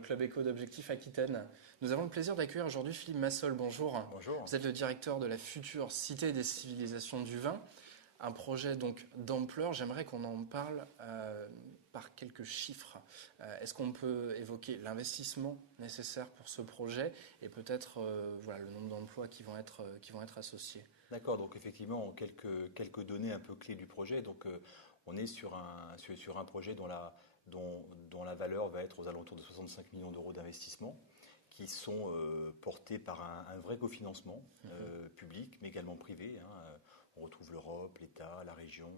Club Éco d'Objectifs Aquitaine. Nous avons le plaisir d'accueillir aujourd'hui Philippe Massol. Bonjour. Bonjour. Vous êtes le directeur de la future Cité des civilisations du vin. Un projet donc d'ampleur. J'aimerais qu'on en parle par quelques chiffres. Est-ce qu'on peut évoquer l'investissement nécessaire pour ce projet et peut-être le nombre d'emplois qui vont être associés? D'accord, donc effectivement, quelques données un peu clés du projet. Donc on est sur un projet dont la valeur va être aux alentours de 65 millions d'euros d'investissement, qui sont portés par un vrai cofinancement public, mais également privé. On retrouve l'Europe, l'État, la région,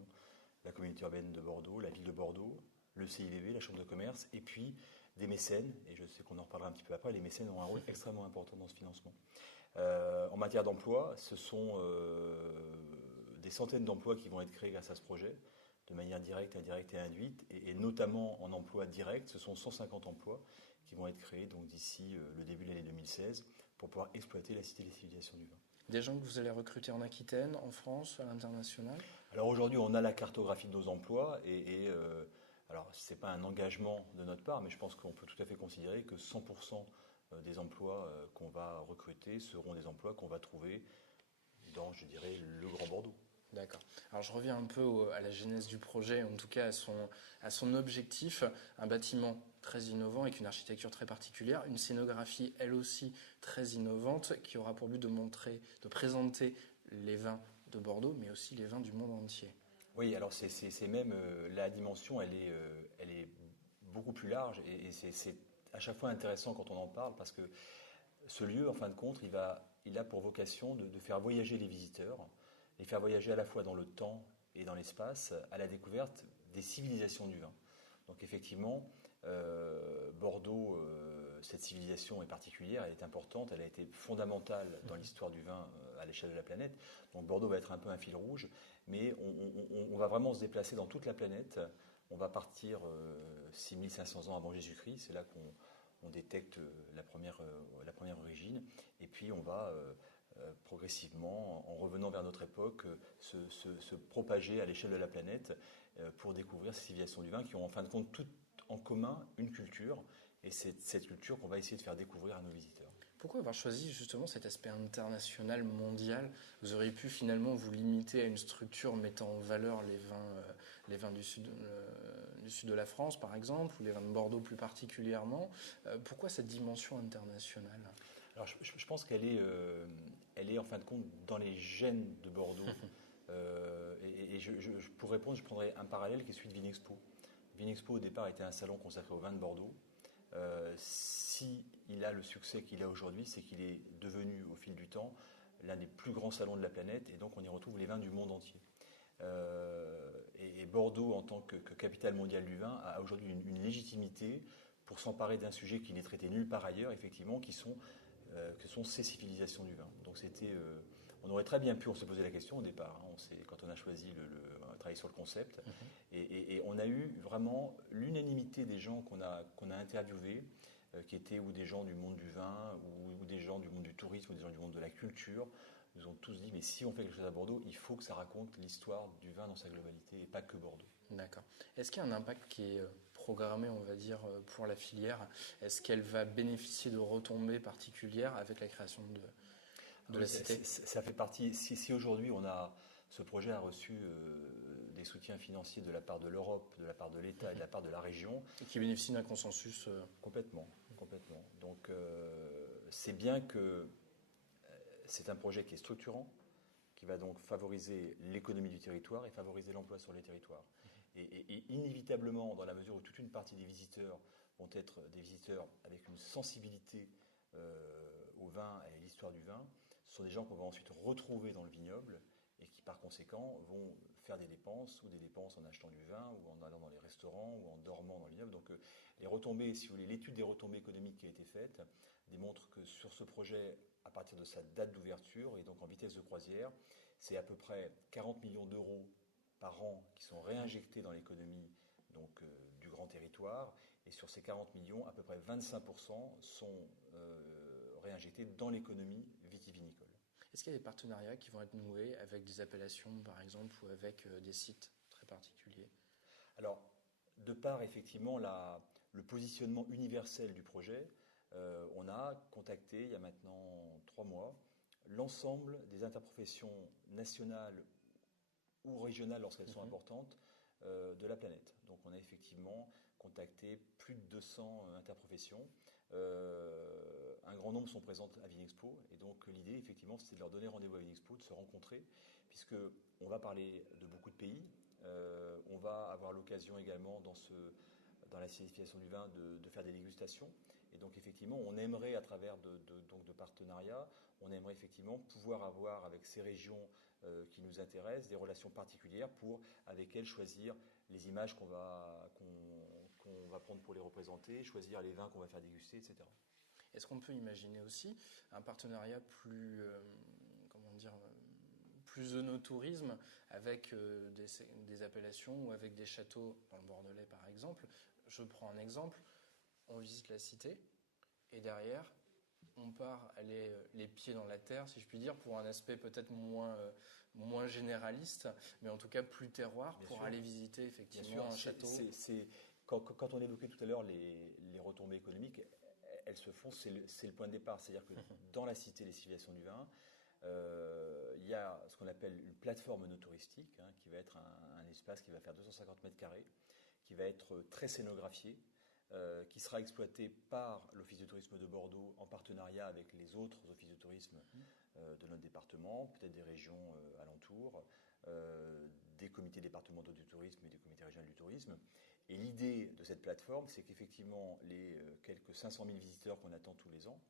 la communauté urbaine de Bordeaux, la ville de Bordeaux, le CIVB, la Chambre de commerce, et puis des mécènes, et je sais qu'on en reparlera un petit peu après. Les mécènes ont un rôle extrêmement important dans ce financement. En matière d'emploi, ce sont des centaines d'emplois qui vont être créés grâce à ce projet, de manière directe, indirecte et induite, et notamment en emploi direct, ce sont 150 emplois qui vont être créés donc d'ici le début de l'année 2016 pour pouvoir exploiter la Cité des civilisations du vin. Des gens que vous allez recruter en Aquitaine, en France, à l'international? Alors aujourd'hui, on a la cartographie de nos emplois alors ce n'est pas un engagement de notre part, mais je pense qu'on peut tout à fait considérer que 100% des emplois qu'on va recruter seront des emplois qu'on va trouver dans, je dirais, le Grand Bordeaux. D'accord. Alors je reviens un peu à la genèse du projet, en tout cas à son objectif. Un bâtiment très innovant avec une architecture très particulière, une scénographie elle aussi très innovante qui aura pour but de présenter les vins de Bordeaux, mais aussi les vins du monde entier. Oui, alors c'est même la dimension, elle est beaucoup plus large et c'est à chaque fois intéressant quand on en parle parce que ce lieu, en fin de compte, il a pour vocation de faire voyager les visiteurs, les faire voyager à la fois dans le temps et dans l'espace à la découverte des civilisations du vin. Donc effectivement, Bordeaux, cette civilisation est particulière, elle est importante, elle a été fondamentale dans l'histoire du vin à l'échelle de la planète. Donc Bordeaux va être un peu un fil rouge, mais on va vraiment se déplacer dans toute la planète. On va partir 6500 ans avant Jésus-Christ, c'est là qu'on détecte la première origine, et puis on va progressivement, en revenant vers notre époque, se propager à l'échelle de la planète pour découvrir ces civilisations du vin qui ont en fin de compte toutes en commun une culture, et c'est cette culture qu'on va essayer de faire découvrir à nos visiteurs. Pourquoi avoir choisi justement cet aspect international, mondial? Vous auriez pu finalement vous limiter à une structure mettant en valeur les vins du sud de la France par exemple, ou les vins de Bordeaux plus particulièrement. Pourquoi cette dimension internationale? Alors je pense qu'elle est en fin de compte dans les gènes de Bordeaux. Pour répondre, je prendrai un parallèle qui est celui de Vinexpo. Vinexpo au départ était un salon consacré au vin de Bordeaux. S'il a le succès qu'il a aujourd'hui, c'est qu'il est devenu au fil du temps l'un des plus grands salons de la planète, et donc on y retrouve les vins du monde entier. Et Bordeaux, en tant que capitale mondiale du vin, a aujourd'hui une légitimité pour s'emparer d'un sujet qui n'est traité nulle part ailleurs, effectivement, que sont ces civilisations du vin. Donc on aurait très bien pu, on s'est posé la question au départ, quand on a choisi travailler sur le concept, et on a eu vraiment l'unanimité des gens qu'on a interviewés, qui étaient ou des gens du monde du vin, ou des gens du monde du tourisme, ou des gens du monde de la culture, nous ont tous dit, mais si on fait quelque chose à Bordeaux, il faut que ça raconte l'histoire du vin dans sa globalité, et pas que Bordeaux. D'accord. Est-ce qu'il y a un impact qui est programmé, on va dire, pour la filière? Est-ce qu'elle va bénéficier de retombées particulières avec la création de la cité? Ça fait partie. Si aujourd'hui ce projet a reçu des soutiens financiers de la part de l'Europe, de la part de l'État et de la part de la région. Et qui bénéficie d'un consensus Complètement. Donc c'est bien que c'est un projet qui est structurant, qui va donc favoriser l'économie du territoire et favoriser l'emploi sur les territoires. Et inévitablement, dans la mesure où toute une partie des visiteurs vont être des visiteurs avec une sensibilité au vin et à l'histoire du vin, ce sont des gens qu'on va ensuite retrouver dans le vignoble et qui par conséquent vont faire des dépenses, ou des dépenses en achetant du vin, ou en allant dans les restaurants, ou en dormant dans le vignoble. Donc les retombées, si vous voulez, l'étude des retombées économiques qui a été faite démontre que sur ce projet, à partir de sa date d'ouverture, et donc en vitesse de croisière, c'est à peu près 40 millions d'euros par an qui sont réinjectés dans l'économie du grand territoire, et sur ces 40 millions, à peu près 25% sont réinjectés dans l'économie vitivinicole. Est-ce qu'il y a des partenariats qui vont être noués avec des appellations, par exemple, ou avec des sites très particuliers? Alors, de part, effectivement, le positionnement universel du projet, on a contacté, il y a maintenant 3 mois, l'ensemble des interprofessions nationales ou régionales, lorsqu'elles sont importantes, de la planète. Donc on a effectivement contacté plus de 200 interprofessions. Un grand nombre sont présentes à Vinexpo. Et donc l'idée, effectivement, c'est de leur donner rendez-vous à Vinexpo, de se rencontrer, puisqu'on va parler de beaucoup de pays. On va avoir l'occasion également dans la certification du vin de faire des dégustations. Et donc effectivement, on aimerait à travers de partenariats, on aimerait effectivement pouvoir avoir avec ces régions qui nous intéressent des relations particulières pour avec elles choisir les images qu'on va prendre pour les représenter, choisir les vins qu'on va faire déguster, etc. Est-ce qu'on peut imaginer aussi un partenariat plus, plus œnotourisme avec des appellations ou avec des châteaux dans le Bordelais par exemple? Je prends un exemple, on visite la cité et derrière on part les pieds dans la terre, si je puis dire, pour un aspect peut-être moins généraliste, mais en tout cas plus terroir, Bien pour sûr. aller visiter effectivement un château. Quand on évoquait tout à l'heure les retombées économiques, elles se font, c'est le point de départ. C'est-à-dire que dans la cité des civilisations du vin, il y a ce qu'on appelle une plateforme no-touristique, qui va être un espace qui va faire 250 mètres carrés, qui va être très scénographié, qui sera exploité par l'Office de tourisme de Bordeaux en partenariat avec les autres offices de tourisme de notre département, peut-être des régions alentours, des comités départementaux du tourisme et des comités régionaux du tourisme. Et l'idée de cette plateforme, c'est qu'effectivement, les quelques 500 000 visiteurs qu'on attend tous les ans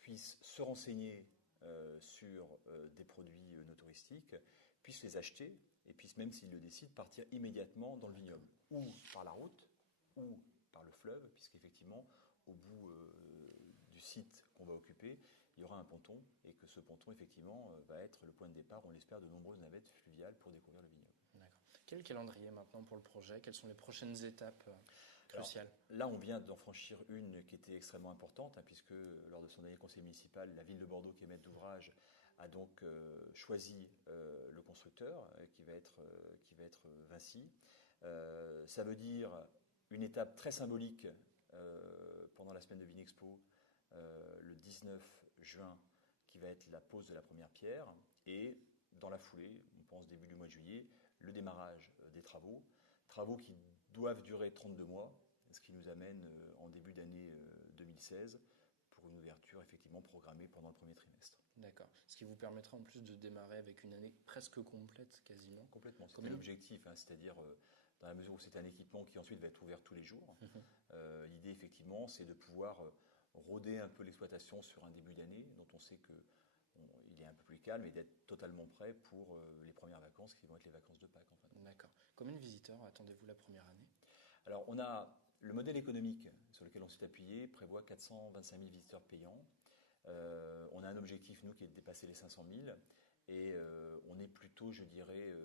puissent se renseigner sur des produits no touristiques, puissent les acheter et puissent, même s'ils le décident, partir immédiatement dans le vignoble, ou par la route, ou par le fleuve, puisqu'effectivement, au bout du site qu'on va occuper, il y aura un ponton, et que ce ponton, effectivement, va être le point de départ, on l'espère, de nombreuses navettes fluviales pour découvrir le vignoble. D'accord. Quel calendrier maintenant pour le projet? Quelles sont les prochaines étapes cruciales? Alors, là, on vient d'en franchir une qui était extrêmement importante, puisque lors de son dernier conseil municipal, la ville de Bordeaux, qui est maître d'ouvrage, a donc choisi le constructeur, qui va être Vinci. Ça veut dire une étape très symbolique pendant la semaine de Vinexpo, le 19 juin, qui va être la pose de la première pierre, et dans la foulée, on pense début du mois de juillet, le démarrage des travaux qui doivent durer 32 mois, ce qui nous amène en début d'année 2016 pour une ouverture effectivement programmée pendant le premier trimestre. D'accord. Ce qui vous permettra en plus de démarrer avec une année presque complète quasiment. Complètement. C'était l'objectif, c'est-à-dire dans la mesure où c'est un équipement qui ensuite va être ouvert tous les jours. L'idée effectivement, c'est de pouvoir rôder un peu l'exploitation sur un début d'année dont on sait que il est un peu plus calme, et d'être totalement prêt pour les premières vacances qui vont être les vacances de Pâques. En fait. D'accord. Combien de visiteurs attendez-vous la première année? Alors, on a le modèle économique sur lequel on s'est appuyé prévoit 425 000 visiteurs payants. On a un objectif, nous, qui est de dépasser les 500 000. Et on est plutôt, je dirais,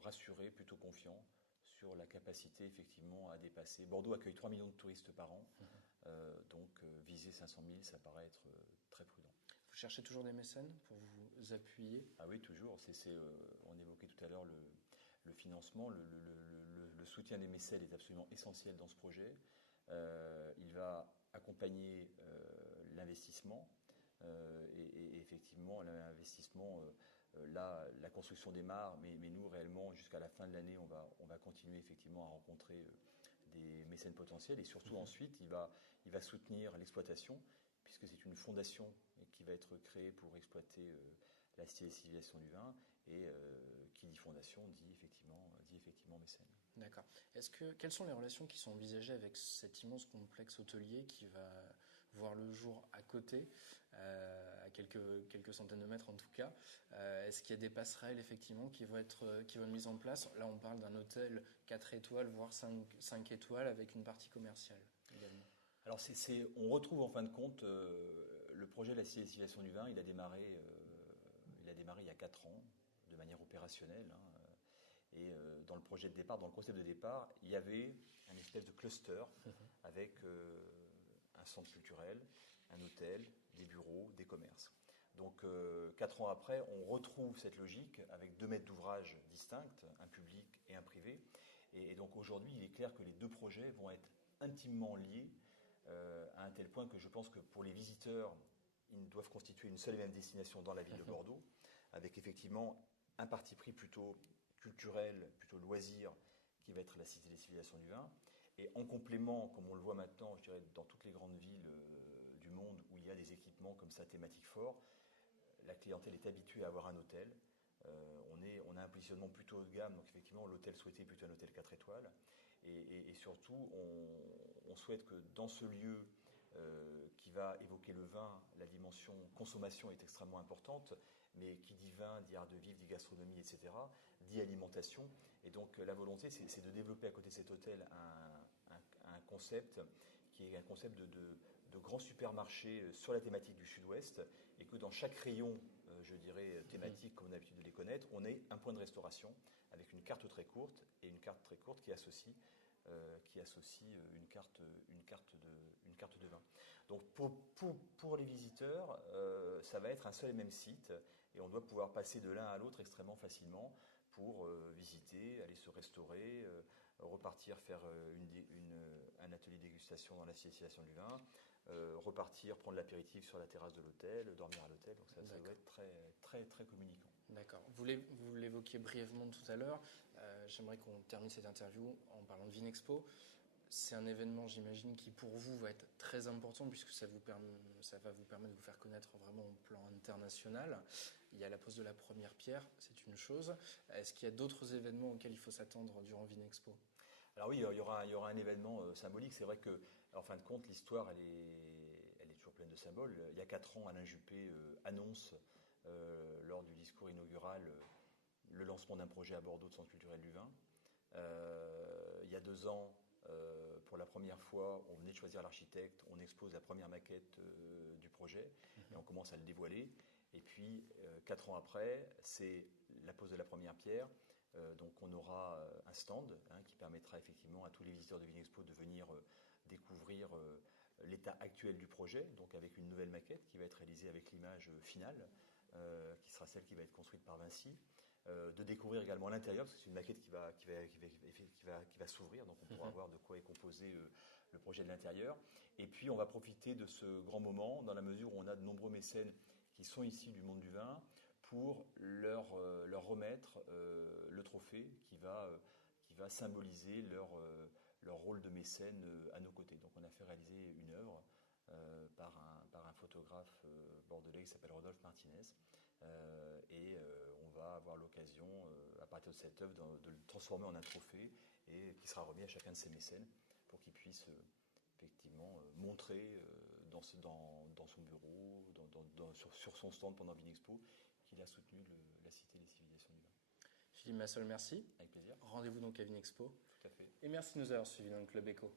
rassuré, plutôt confiant sur la capacité, effectivement, à dépasser. Bordeaux accueille 3 millions de touristes par an. Donc, viser 500 000, ça paraît être très prudent. Vous cherchez toujours des mécènes pour vous appuyer? Ah oui, toujours. On évoquait tout à l'heure le financement. Le soutien des mécènes est absolument essentiel dans ce projet. Il va accompagner l'investissement. Et effectivement, l'investissement, la construction démarre, mais nous, réellement, jusqu'à la fin de l'année, on va continuer effectivement à rencontrer des mécènes potentiels, et surtout ensuite, il va soutenir l'exploitation, puisque c'est une fondation qui va être créée pour exploiter la cité des civilisations du vin, et qui dit fondation dit effectivement mécène. D'accord. Quelles sont les relations qui sont envisagées avec cet immense complexe hôtelier qui va voir le jour à côté, à quelques centaines de mètres en tout cas? Est-ce qu'il y a des passerelles effectivement qui vont être mises en place? Là, on parle d'un hôtel 4 étoiles, voire 5 étoiles, avec une partie commerciale également. Alors, on retrouve en fin de compte le projet de la cité des civilisations du vin. Il a démarré il y a 4 ans de manière opérationnelle. Et dans le projet de départ, dans le concept de départ, il y avait un espèce de cluster avec un centre culturel, un hôtel, des bureaux, des commerces. Donc 4 ans après, on retrouve cette logique avec 2 maîtres d'ouvrage distincts, un public et un privé. Et donc aujourd'hui, il est clair que les deux projets vont être intimement liés à un tel point que je pense que pour les visiteurs, ils doivent constituer une seule et même destination dans la ville de Bordeaux, avec effectivement un parti pris plutôt culturel, plutôt loisir, qui va être la Cité des civilisations du vin. Et en complément, comme on le voit maintenant, je dirais, dans toutes les grandes villes du monde où il y a des équipements comme ça thématiques forts, la clientèle est habituée à avoir un hôtel. On a un positionnement plutôt haut de gamme, donc effectivement, l'hôtel souhaité est plutôt un hôtel 4 étoiles. Et surtout, on souhaite que dans ce lieu qui va évoquer le vin, la dimension consommation est extrêmement importante, mais qui dit vin, dit art de vivre, dit gastronomie, etc., dit alimentation. Et donc la volonté, c'est de développer à côté de cet hôtel un concept qui est un concept de grand supermarché sur la thématique du Sud-Ouest, et que dans chaque rayon, je dirais, thématique, comme on a l'habitude de les connaître, on ait un point de restauration avec une carte très courte, et une carte très courte qui associe une carte de vin. Donc pour les visiteurs, ça va être un seul et même site, et on doit pouvoir passer de l'un à l'autre extrêmement facilement pour visiter, aller se restaurer, repartir faire un atelier dégustation dans la distillation du vin, repartir prendre l'apéritif sur la terrasse de l'hôtel, dormir à l'hôtel. Donc ça doit être très, très, très communicant. D'accord. Vous l'évoquiez brièvement tout à l'heure. J'aimerais qu'on termine cette interview en parlant de Vinexpo. C'est un événement, j'imagine, qui pour vous va être très important puisque ça va vous permettre de vous faire connaître vraiment au plan international. Il y a la pose de la première pierre, c'est une chose. Est-ce qu'il y a d'autres événements auxquels il faut s'attendre durant Vinexpo ? Alors oui, il y aura un événement symbolique. C'est vrai que, en fin de compte, l'histoire, elle est toujours pleine de symboles. Il y a 4 ans, Alain Juppé annonce, lors du discours inaugural, le lancement d'un projet à Bordeaux de centre culturel du vin. Il y a 2 ans, pour la première fois, on venait de choisir l'architecte, on expose la première maquette du projet et on commence à le dévoiler. Et puis, 4 ans après, c'est la pose de la première pierre. Donc on aura un stand qui permettra effectivement à tous les visiteurs de Vinexpo de venir découvrir l'état actuel du projet, donc avec une nouvelle maquette qui va être réalisée avec l'image finale, qui sera celle qui va être construite par Vinci. De découvrir également l'intérieur, parce que c'est une maquette qui va s'ouvrir, donc on pourra voir de quoi est composé le projet de l'intérieur. Et puis on va profiter de ce grand moment, dans la mesure où on a de nombreux mécènes qui sont ici du monde du vin, pour leur remettre le trophée qui va symboliser leur rôle de mécène à nos côtés. Donc on a fait réaliser une œuvre par un photographe bordelais qui s'appelle Rodolphe Martinez. On va avoir l'occasion, à partir de cette œuvre, de le transformer en un trophée et qui sera remis à chacun de ces mécènes pour qu'ils puissent effectivement montrer dans son bureau, sur son stand pendant Vinexpo, qu'il a soutenu la Cité des civilisations du vin. Philippe Massol, merci. Avec plaisir. Rendez-vous donc à Vinexpo. Tout à fait. Et merci de nous avoir suivis dans le Club Éco.